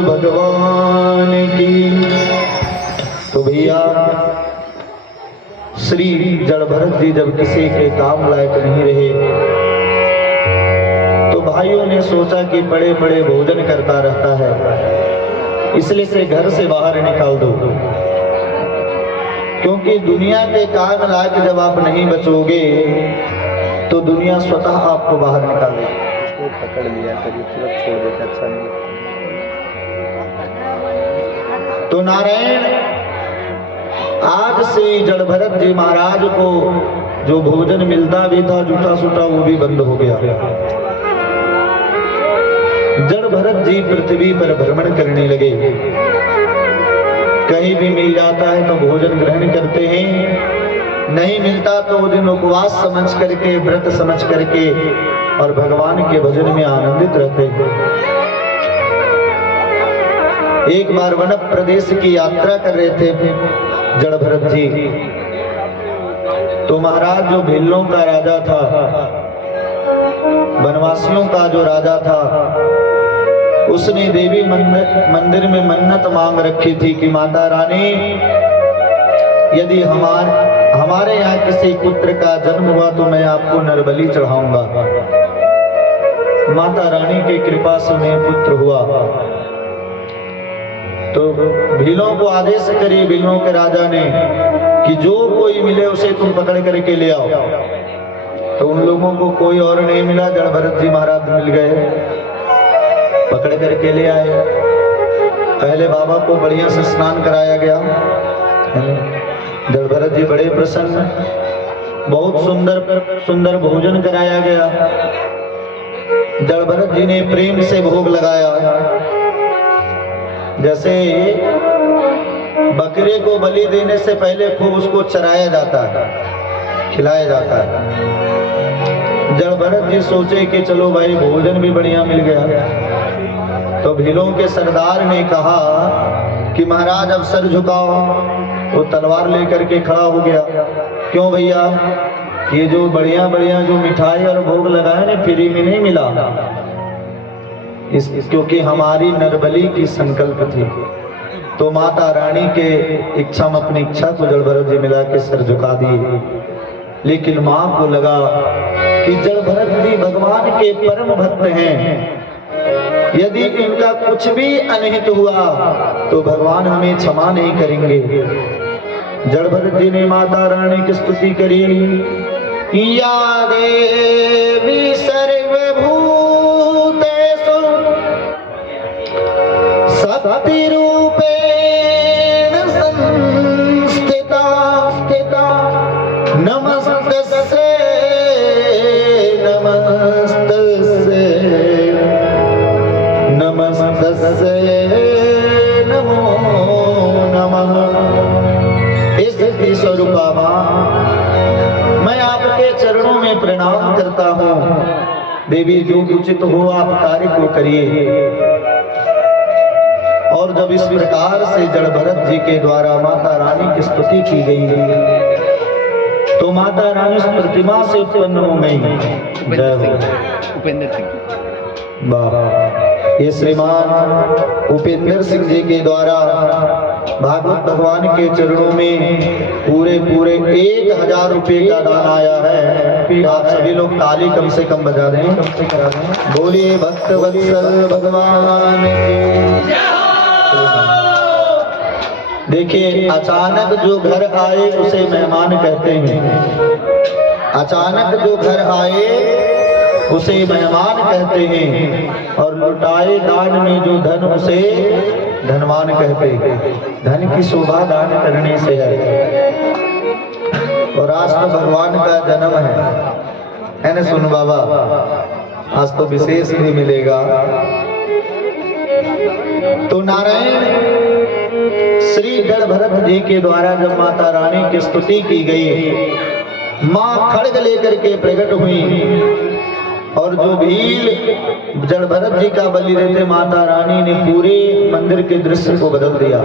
भगवान की। तो भैया श्री जड़ भरत जी जब किसी के काम लायक नहीं रहे तो भाइयों ने सोचा कि बड़े बड़े भोजन करता रहता है, इसलिए से घर से बाहर निकाल दो, क्योंकि दुनिया के काम लायक जब आप नहीं बचोगे तो दुनिया स्वतः आपको बाहर निकालेगी। पकड़ लिया कभी तुरंत छोड़ देता, अच्छा नहीं। तो नारायण आज से जड़ भरत जी महाराज को जो भोजन मिलता भी था जूठा सूठा वो भी बंद हो गया। जड़ भरत जी पृथ्वी पर भ्रमण करने लगे, कहीं भी मिल जाता है तो भोजन ग्रहण करते हैं, नहीं मिलता तो वो दिन उपवास समझ करके, व्रत समझ करके और भगवान के भजन में आनंदित रहते हैं। एक बार वन प्रदेश की यात्रा कर रहे थे जड़ भरत जी, तो महाराज जो भिल्लों का राजा था, वनवासियों का जो राजा था, उसने देवी मंदिर में मन्नत मांग रखी थी कि माता रानी यदि हमारे यहाँ किसी पुत्र का जन्म हुआ तो मैं आपको नरबलि चढ़ाऊंगा। माता रानी की कृपा से उन्हें पुत्र हुआ। तो भीलों को आदेश करी भीलों के राजा ने कि जो कोई मिले उसे तुम पकड़ करके ले आओ। तो उन लोगों को कोई और नहीं मिला, जड़ भरत जी महाराज मिल गए, पकड़ करके ले आए। पहले बाबा को बढ़िया से स्नान कराया गया, जड़ भरत जी बड़े प्रसन्न, बहुत सुंदर भोजन कराया गया। जड़ भरत जी ने प्रेम से भोग लगाया। जैसे बकरे को बलि देने से पहले खूब उसको चराया जाता है, खिलाया जाता है। जड़ भरत जी सोचे कि चलो भाई भोजन भी बढ़िया मिल गया। तो भीलों के सरदार ने कहा कि महाराज अब सर झुकाओ। वो तलवार लेकर के खड़ा हो गया। क्यों भैया, ये जो बढ़िया बढ़िया जो मिठाई और भोग लगाए ना फ्री में नहीं मिला, क्योंकि हमारी नरबली की संकल्प थी। तो माता रानी के इच्छा में अपनी इच्छा को जड़ भरत जी मिला के सर झुका दिए। लेकिन मां को लगा कि जड़ भरत जी भगवान के परम भक्त हैं, यदि इनका कुछ भी अनहित हुआ तो भगवान हमें क्षमा नहीं करेंगे। जड़ भरत जी ने माता रानी की स्तुति करी। या देवी सर्वभूतेषु शक्तिरूपेण संस्थिता नमस्तस्यै नमो नमः। इस स्वरूपा मां, मैं आपके चरणों में प्रणाम करता हूँ। देवी जो उचित हो आप कार्य को करिए। और जब इस प्रकार से जड़ भरत जी के द्वारा माता रानी की स्तुति की गई तो माता रानी उस प्रतिमा से उत्पन्न हो गई। उपेंद्र सिंह, ये श्रीमान उपेंद्र सिंह जी के द्वारा भागवत भगवान के चरणों में पूरे 1000 रुपए का दान आया है। आप सभी लोग ताली कम से कम बजा दें, बोलिए भक्त वत्सल भगवान की। देखिए, अचानक जो घर आए उसे मेहमान कहते हैं। अचानक जो घर आए उसे मेहमान कहते हैं। और लुटाए दान में जो धन उसे धनवान कहते हैं। धन की शोभा दान करने से है। और आज तो भगवान का जन्म है ना सुन बाबा, आज तो विशेष भी मिलेगा। तो नारायण श्री जड़ भरत जी के द्वारा जब माता रानी की स्तुति की गई, मां खड्ग लेकर के प्रकट हुई और जो भील जड़ भरत जी का बलि देते, माता रानी ने पूरे मंदिर के दृश्य को बदल दिया,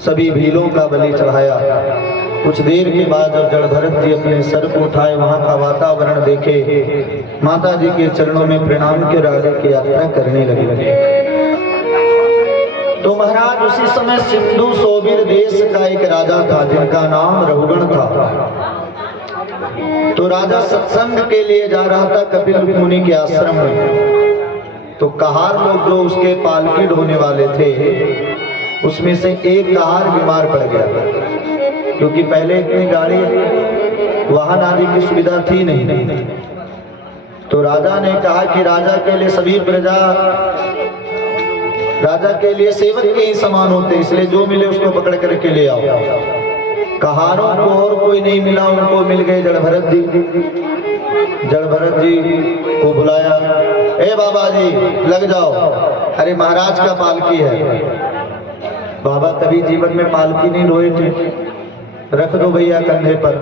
सभी भीलों का बलि चढ़ाया। कुछ देर के बाद जब जड़ भरत जी अपने सर को उठाए, वहां का वातावरण देखे, माता जी के चरणों में प्रणाम के आगे की यात्रा करने लगे। तो महाराज उसी समय सिंधु सोबिर देश का एक राजा था जिनका नाम रहुगण था। तो राजा सत्संग के लिए जा रहा था कपिल मुनि के आश्रम में। तो कहार लोग जो उसके पालकी ढोने वाले थे, उसमें से एक कहार बीमार पड़ गया, क्योंकि पहले इतनी गाड़ी वाहन आदि की सुविधा थी नहीं। तो राजा ने कहा कि राजा के लिए सभी प्रजा राजा के लिए सेवक के ही समान होते, इसलिए जो मिले उसको पकड़ करके ले आओ। कहारों को और कोई नहीं मिला, उनको मिल गए जड़ भरत जी। जड़ भरत जी को बुलाया, ए बाबा जी लग जाओ, अरे महाराज का पालकी है। बाबा कभी जीवन में पालकी नहीं ढोए थे, रख दो भैया कंधे पर।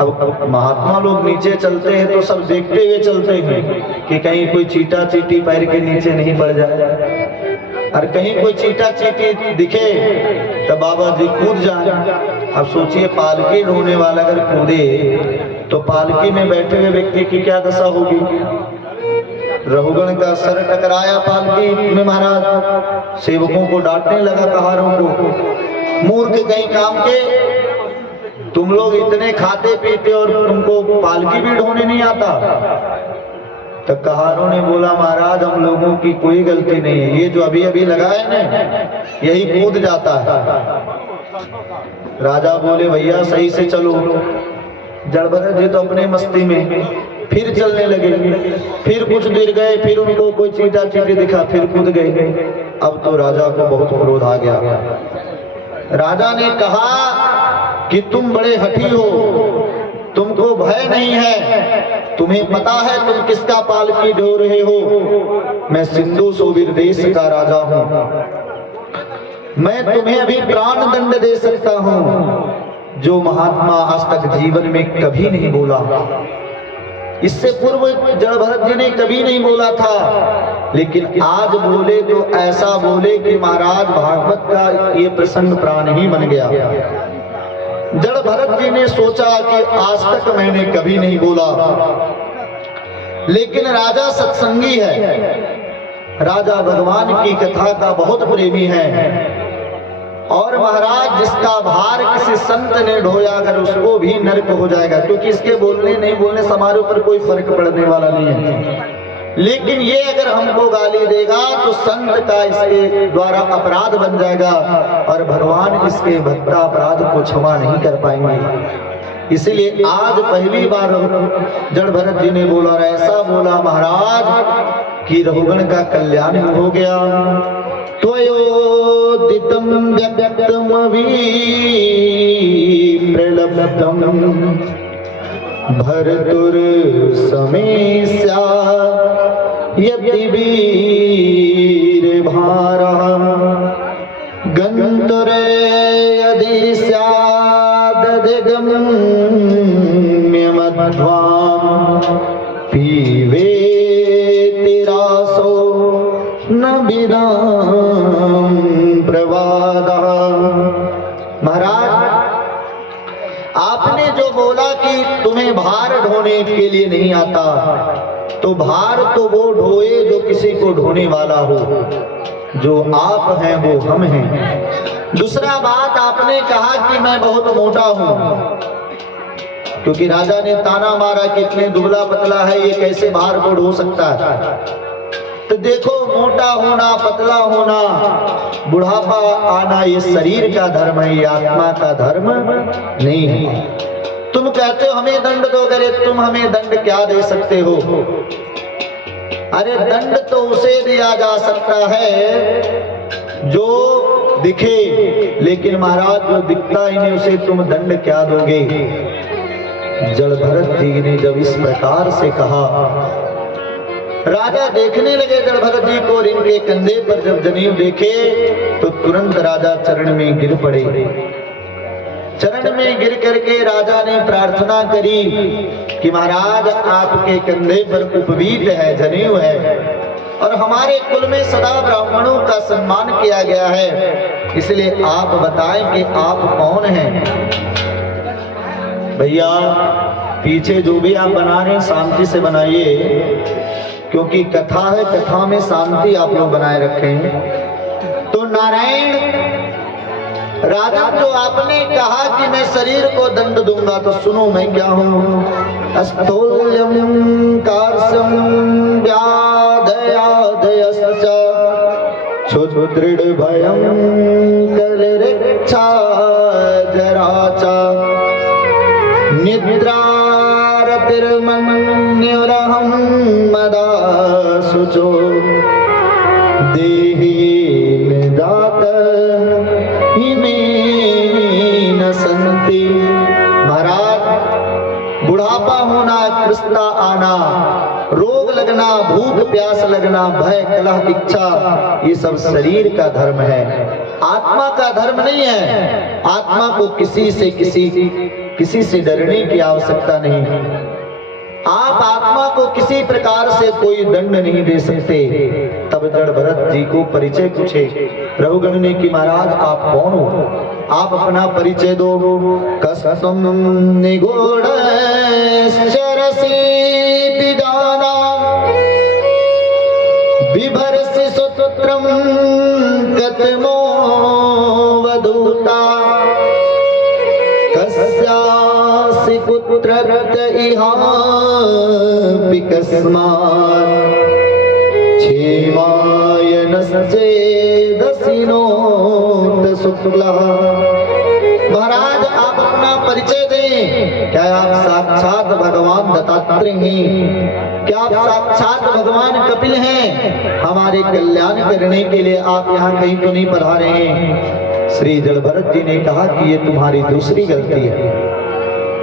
अब महात्मा लोग नीचे चलते हैं तो सब देखते हुए चलते हैं कि कहीं कोई चीटा चीटी पैर के नीचे नहीं पड़ जाए, और कहीं कोई चीटा चीटी दिखे तो बाबा जी कूद जाए। अब सोचिए पालकी ढोने वाला अगर कूदे तो पालकी में बैठे हुए व्यक्ति की क्या दशा होगी। रहुगण का सर टकराया पालकी में, महाराज सेवकों को डांटने लगा, कहारों को, मूर्ख कहीं काम के, तुम लोग इतने खाते पीते और तुमको पालकी भी ढोने नहीं आता। तो कहारों ने बोला, महाराज हम लोगों की कोई गलती नहीं है, ये जो अभी अभी लगा है ना यही कूद जाता है। राजा बोले, भैया सही से चलो। जड़ भरत जी तो अपने मस्ती में फिर चलने लगे। फिर कुछ देर गए, फिर उनको कोई चीटा चीटी दिखा, फिर कूद गए। अब तो राजा को बहुत क्रोध आ गया। राजा ने कहा कि तुम बड़े हठी हो, तुमको भय नहीं है, तुम्हें पता है तुम किसका पालकी ढो रहे हो। मैं सिंधु सोबिर देश का राजा हूं, मैं तुम्हें अभी प्राण दंड दे सकता हूं, जो महात्मा आज तक जीवन में कभी नहीं बोला। इससे पूर्व जड़ भरत जी ने कभी नहीं बोला था, लेकिन आज बोले तो ऐसा बोले कि महाराज भागवत का ये प्रसंग प्राण ही बन गया। जड़ भरत जी ने सोचा कि आज तक मैंने कभी नहीं बोला, लेकिन राजा सत्संगी है, राजा भगवान की कथा का बहुत प्रेमी है, और महाराज जिसका भार किसी संत ने ढोया अगर उसको भी नरक हो जाएगा, क्योंकि इसके बोलने नहीं बोलने समारोह पर कोई फर्क पड़ने वाला नहीं है। लेकिन ये अगर हमको गाली देगा तो संत का इसके द्वारा अपराध बन जाएगा, और भगवान इसके भक्ता अपराध को क्षमा नहीं कर पाएंगे। इसलिए आज पहली बार जड़ भरत जी ने बोला, और ऐसा बोला महाराज कि रहुगण का कल्याण हो गया। त्वयोदितं व्यक्तमभि प्रलब्धं भर्तुर समेस्या यदि वीर भारः गन्तुरे यदि स्यादधिगम्यमध्वां पीवेति रासो न विदां प्रवादः। महाराज आपने जो बोला कि तुम्हें भार ढोने के लिए नहीं आता, तो भार तो वो ढोए जो किसी को ढोने वाला हो, जो आप हैं वो हम हैं। दूसरा बात आपने कहा कि मैं बहुत मोटा हूं, क्योंकि राजा ने ताना मारा कि इतने दुबला पतला है, ये कैसे भार को ढो सकता है। तो देखो मोटा होना पतला होना बुढ़ापा आना ये शरीर का धर्म है, ये आत्मा का धर्म नहीं है। तुम कहते हो हमें दंड दो, अरे तुम हमें दंड क्या दे सकते हो। अरे दंड तो उसे दिया जा सकता है जो दिखे, लेकिन महाराज जो दिखता ही नहीं उसे तुम दंड क्या दोगे। जड़ भरत जी ने जब इस प्रकार से कहा राजा देखने लगे जड़भरत जी को और इनके कंधे पर जब जनेऊ देखे तो तुरंत राजा चरण में गिर पड़े। चरण में गिर करके राजा ने प्रार्थना करी कि महाराज आपके कंधे पर उपवीत है, जनेऊ है, और हमारे कुल में सदा ब्राह्मणों का सम्मान किया गया है, इसलिए आप बताएं कि आप कौन हैं। भैया पीछे जो भी आप बना रहे हैं शांति से बनाइए, क्योंकि कथा है, कथा में शांति आप लोग बनाए रखें। तो नारायण राजा, जो आपने कहा कि मैं शरीर को दंड दूंगा, तो सुनो मैं क्या हूं। अस्थूल्यम कार्श्यम व्याधयादयश्च क्षुदृढ़ भयं कलरक्षा जराचा निद्रारतिर्मन्युरहं मदाशुचो देहि निदात हिमेन संति। महाराज बुढ़ापा होना, कृष्णा आना, रोग लगना, भूख प्यास लगना, भय कलह इच्छा, ये सब शरीर का धर्म है, आत्मा का धर्म नहीं है। आत्मा को किसी से डरने की आवश्यकता नहीं। आप आत्मा को किसी प्रकार से कोई दंड नहीं दे सकते। तब जड़भरत जी को परिचय पूछे रघुगण ने कि महाराज आप कौन हो, आप अपना परिचय दो। कसम निगूढ़ चरसी जाना बिभर्षि सूत्रम कतमो वधूता कस्यासि पुत्ररत इहापिकस्मात् क्षेमायनश्चेदसिनोत शुक्लः। महाराज आप अपना परिचय दें। क्या आप साक्षात भगवान दत्तात्रेय हैं? क्या आप साक्षात भगवान कपिल हैं? हमारे कल्याण करने के लिए आप यहाँ कहीं तो नहीं पधारे हैं। श्री जड़भरत जी ने कहा कि ये तुम्हारी दूसरी गलती है।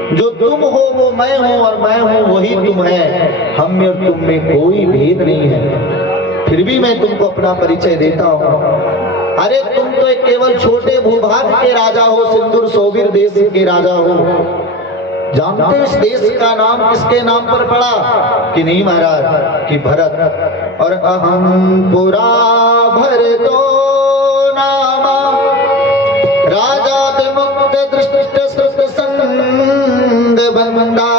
जो तुम हो वो मैं हूं और मैं हूं वही तुम है। हम में और तुम में कोई भेद नहीं है। फिर भी मैं तुमको अपना परिचय देता हूं। अरे तुम तो एक केवल छोटे भूभाग के राजा हो, सिंदूर सोबिर देश के राजा हो। जानते हो इस देश का नाम किसके नाम पर पड़ा कि नहीं महाराज? कि भरत। और अहम पुरा भरतो नामा राजा विमुक्त दृष्ट श्रुत संग बंदा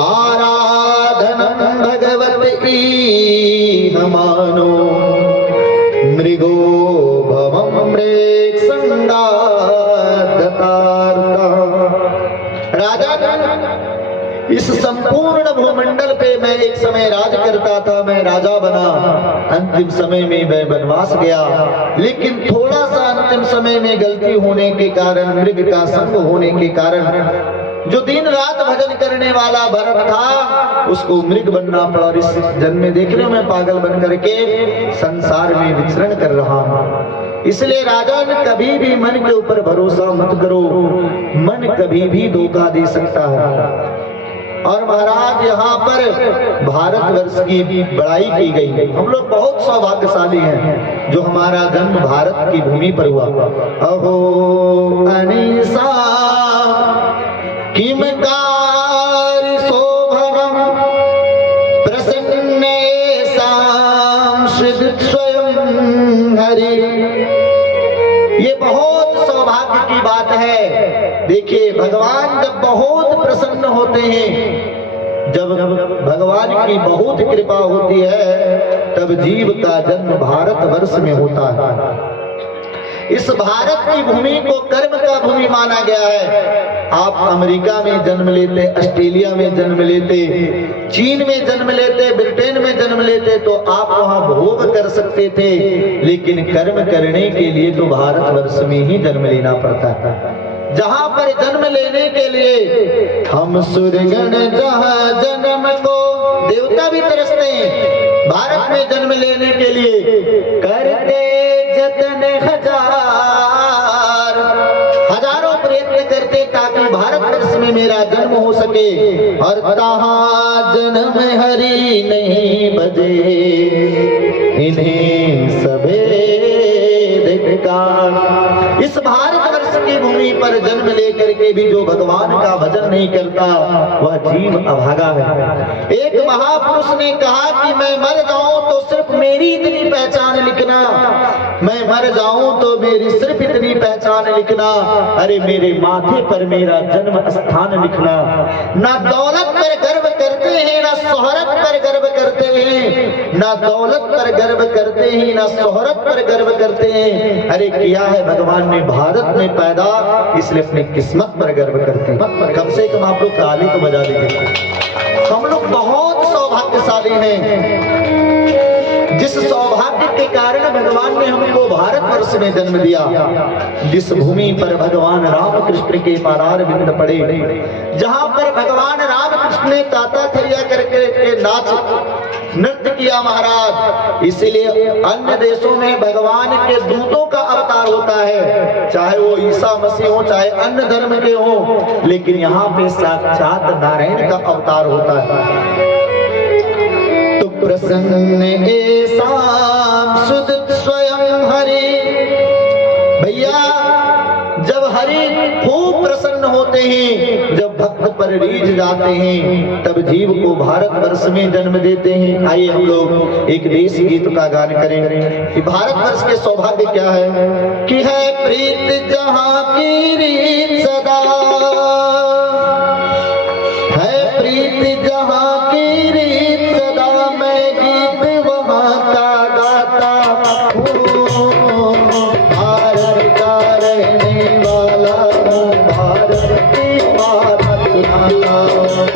आराधनम भगवत ईहमानो मृगो भवम मृग संगादतार्ता। राजा इस संपूर्ण भूमंडल पे मैं एक समय राज करता था, मैं राजा बना। अंतिम समय में मैं वनवास गया, लेकिन थोड़ा सा अंतिम समय में गलती होने के कारण, मृग का संग होने के कारण, जो दिन रात भजन करने वाला भरत था उसको मृग बनना पड़ा। और इस जन्म में देख रहे हो मैं पागल बन करके संसार में विचरण कर रहा हूँ। इसलिए राजा ने कभी भी मन के ऊपर भरोसा मत करो, मन कभी भी धोखा दे सकता है। और महाराज यहाँ पर भारतवर्ष की बड़ाई की गई। हम लोग बहुत सौभाग्यशाली हैं जो हमारा जन्म भारत की भूमि पर हुआ। अहो अनीसा किमकार शोभनम प्रसन्नेषां श्रीदुत स्वयं हरि। ये बहुत सौभाग्य की बात है। देखिए भगवान जब बहुत प्रसन्न होते हैं, जब भगवान की बहुत कृपा होती है, तब जीव का जन्म भारतवर्ष में होता है। इस भारत की भूमि को कर्म का भूमि माना गया है। आप अमेरिका में जन्म लेते, ऑस्ट्रेलिया में जन्म लेते, चीन में जन्म लेते, ब्रिटेन में जन्म लेते तो आप वहां भोग कर सकते थे, लेकिन कर्म करने के लिए तो भारतवर्ष में ही जन्म लेना पड़ता था। जहां पर जन्म लेने के लिए हम सूर्यगण जहां जन्म को, देवता भी तरसते हैं भारत में जन्म लेने के लिए। करते जतन हजारों प्रयत्न करते ताकि भारतवर्ष में मेरा जन्म हो सके। और तहाँ जन्म हरि नहीं बजे, इन्हें सबे धिक्कार। इस भारतवर्ष की भूमि पर जन्म लेकर के भी जो भगवान का भजन नहीं करता वह जीव अभागा है। एक महापुरुष ने कहा कि मैं मर जाऊं तो सिर्फ मेरी इतनी पहचान लिखना, मैं मर जाऊं तो मेरी सिर्फ इतनी पहचान लिखना। अरे मेरे माथे पर मेरा जन्म स्थान लिखना। ना दौलत पर गर्व करते हैं, ना शोहरत पर गर्व करते हैं, ना दौलत पर गर्व करते हैं, ना शोहरत पर गर्व करते हैं। अरे किया है भगवान ने भारत में पैदा, इसलिए अपनी किस्मत पर गर्व करते हैं। कम से कम आप लोग ताली तो बजा लीजिए। हम लोग बहुत सौभाग्यशाली हैं, जिस सौभाग्य के कारण भगवान ने हमको भारतवर्ष में जन्म दिया, जिस भूमि पर भगवान राम कृष्ण के पारार बिंद पड़े, जहां पर भगवान राम कृष्ण ने ताता थैया करके नाच नृत्य किया महाराज। इसीलिए अन्य देशों में भगवान के दूतों का अवतार होता है, चाहे वो ईसा मसीह हो, चाहे अन्य धर्म के हो, लेकिन यहाँ पे साक्षात नारायण का अवतार होता है। तो प्रसन्न ऐसा सुध स्वयं हरि, भैया जब हरि खूब प्रसन्न होते हैं, जब भक्त पर रीझ जाते हैं, तब जीव को भारतवर्ष में जन्म देते हैं। आइए हम लोग एक देश गीत का गान करें कि भारतवर्ष के सौभाग्य क्या है। कि है प्रीत जहाँ की रीत सदा, है प्रीत जहाँ की रीत सदा, मैं गीत वहाँ का गाता हूँ। भारत का रहने वाला हूँ, भारत की बात सुनाता हूँ।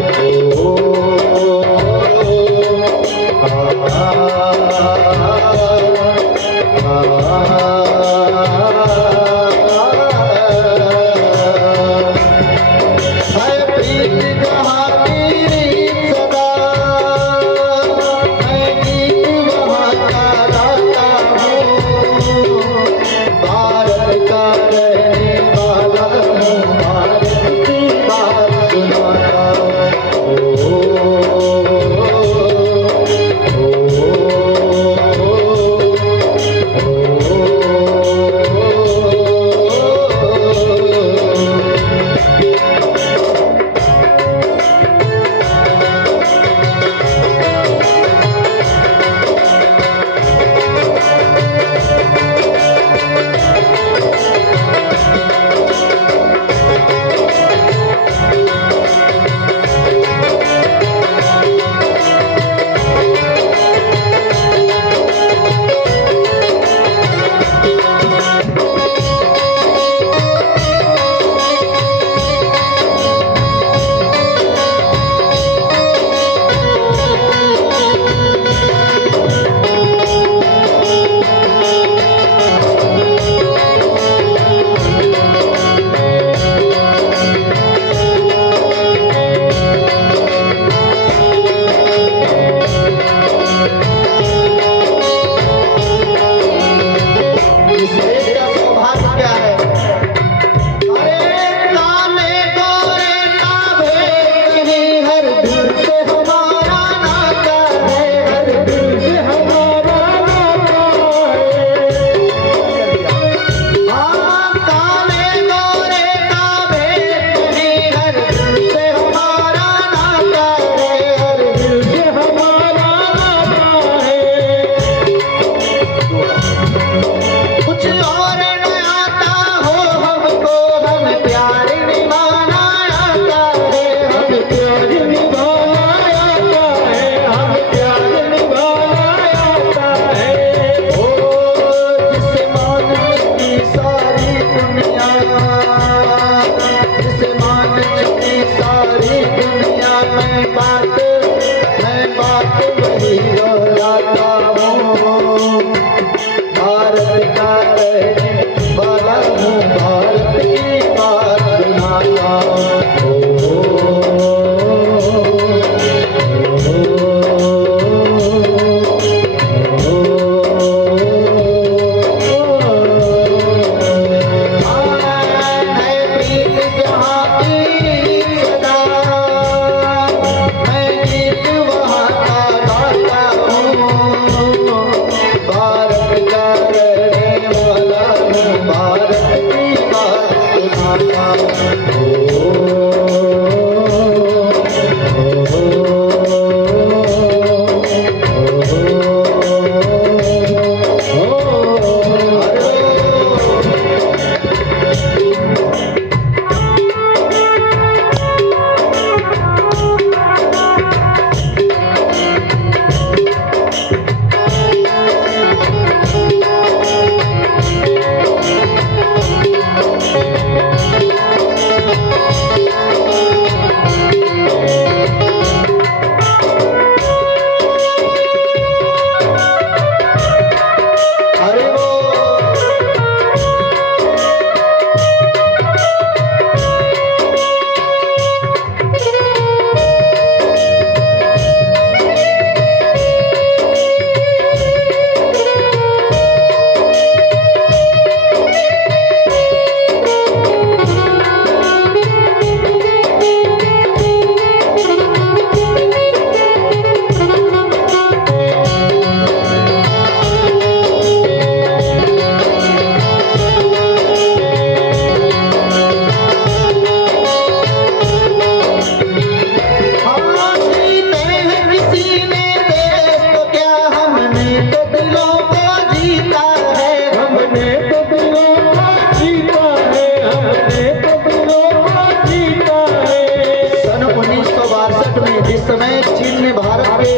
समय चीन ने भारत के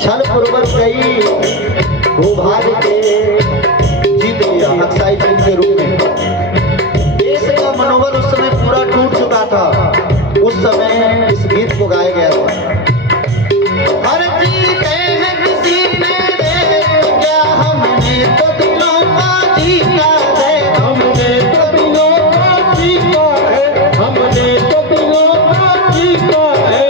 छल पूर्वक कई भूभाग के जीत लिया अक्साई चीन के रूप में। देश का मनोबल उस समय पूरा टूट चुका था। उस समय इस गीत को गाया गया था। हर चीज है किसी ने दे क्या हमने तो दिलों का जीता है, हमने तो दिलों का जीता है, हमने तो दिलों का जीता है।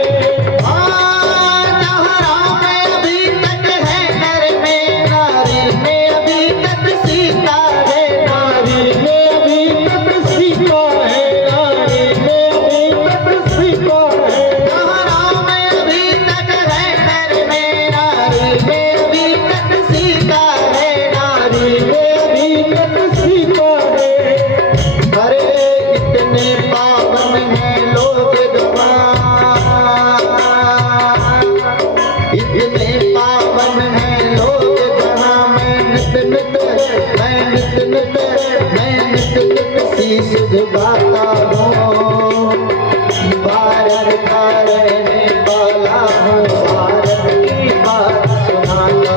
जहरा में अभी तक है नर में, नारी में अभी तक सीता है, नारी में अभी तक सीता है, नारी में अभी तक सीता है। जहरा में अभी तक है नर में, नारी में अभी तक सीता है, नारी में अभी तक सीता है। अरे इतने पावन हैं लोग जवान, इतने पावन हैं लोग जहाँ मैं नित नित शीश झुकाता हूँ। भारत का रहने वाला हूँ, भारत की बात सुनाता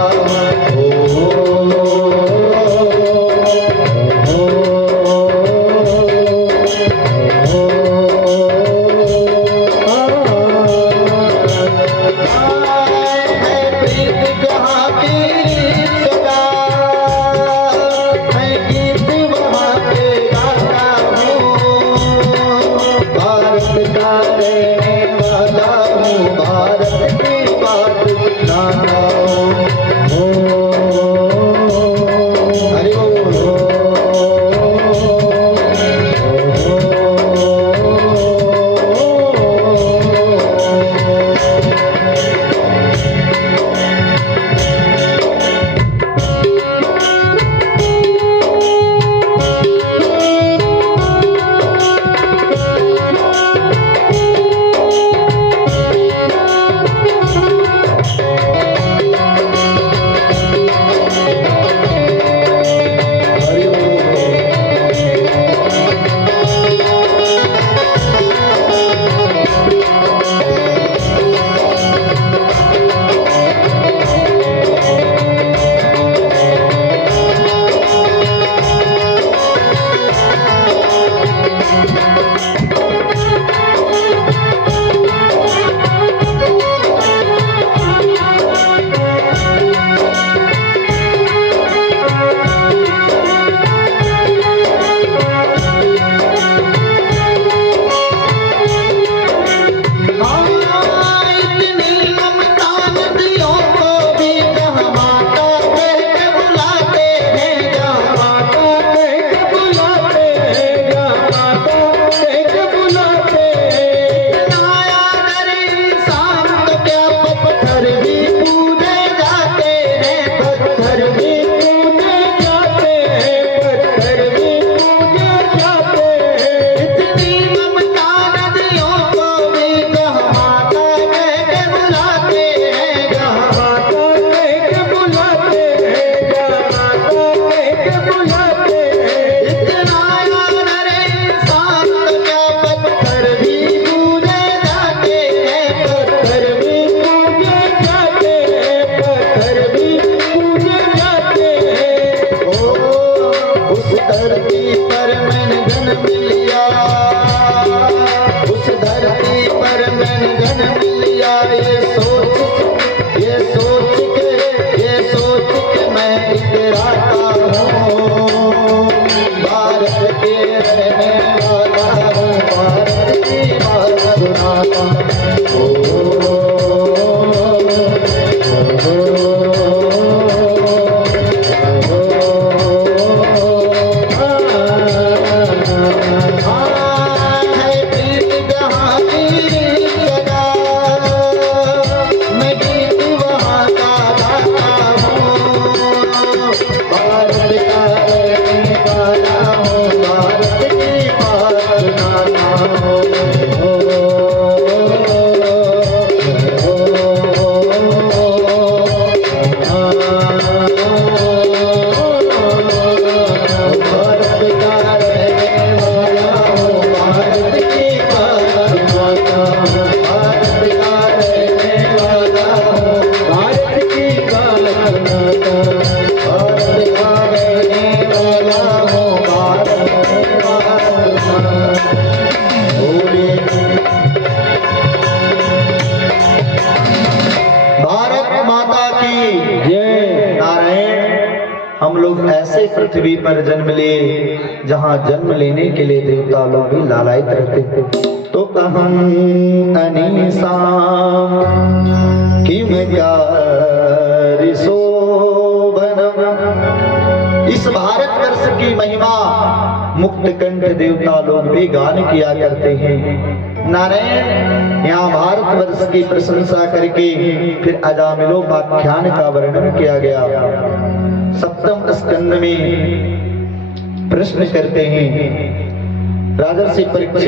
पृथ्वी पर जन्म लिए, जहाँ जन्म लेने के लिए देवता लोग भी लालायित रहते थे। तो कहम अनीसा किम इस भारतवर्ष की महिमा मुक्तकंठ देवता लोग भी गान किया करते हैं। नारायण यहाँ भारतवर्ष की प्रशंसा करके फिर अजामिलोपाख्यान का वर्णन किया गया। सप्तम स्कंद में प्रश्न करते हैं राजर्षि परीक्षित